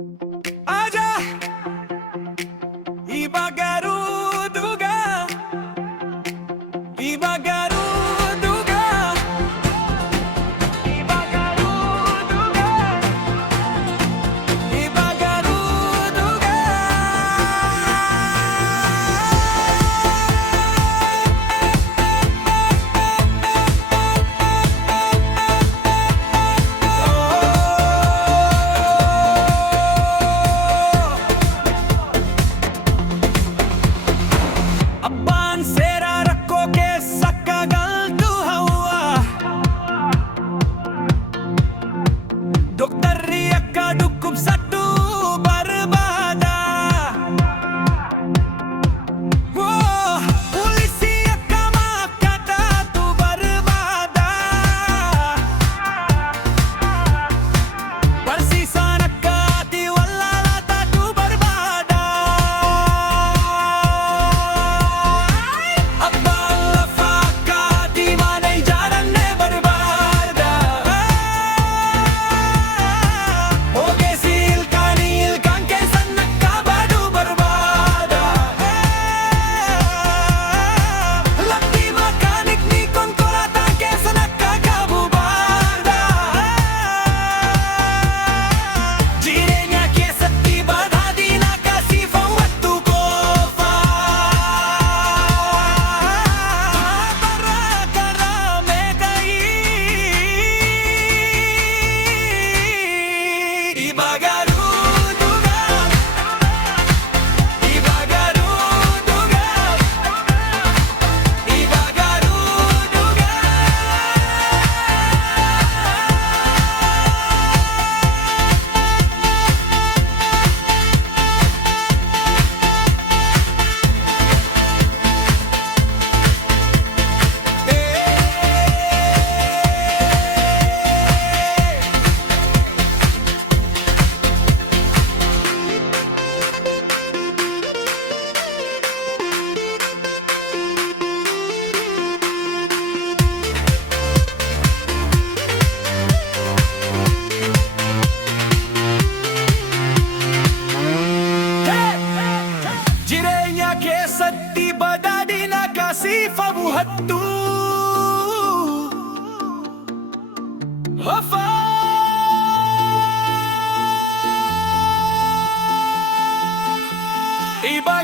आजा iba garuduga iba garuduga iba garuduga iba garuduga Abban sera rakkoge sakkagaltu hawwa Doktarri akka dukkub sattu barbada Polisi akka makkata tu barbada Parsisan akka ati wallata tu barbada Abban lafa akka ati manay jaranne barbada Oge sil kanil kanke sanakka badu barbada Lakti makanik ni konkolata ke sanakka kabubada Jirenya ke satti bada dina kasi fawattu kofa Tarakara me gayi Iba garuduga Iba garuduga Iba garuduga Jireenya keessatti badhaadhina kaasiifamu hattuu Iba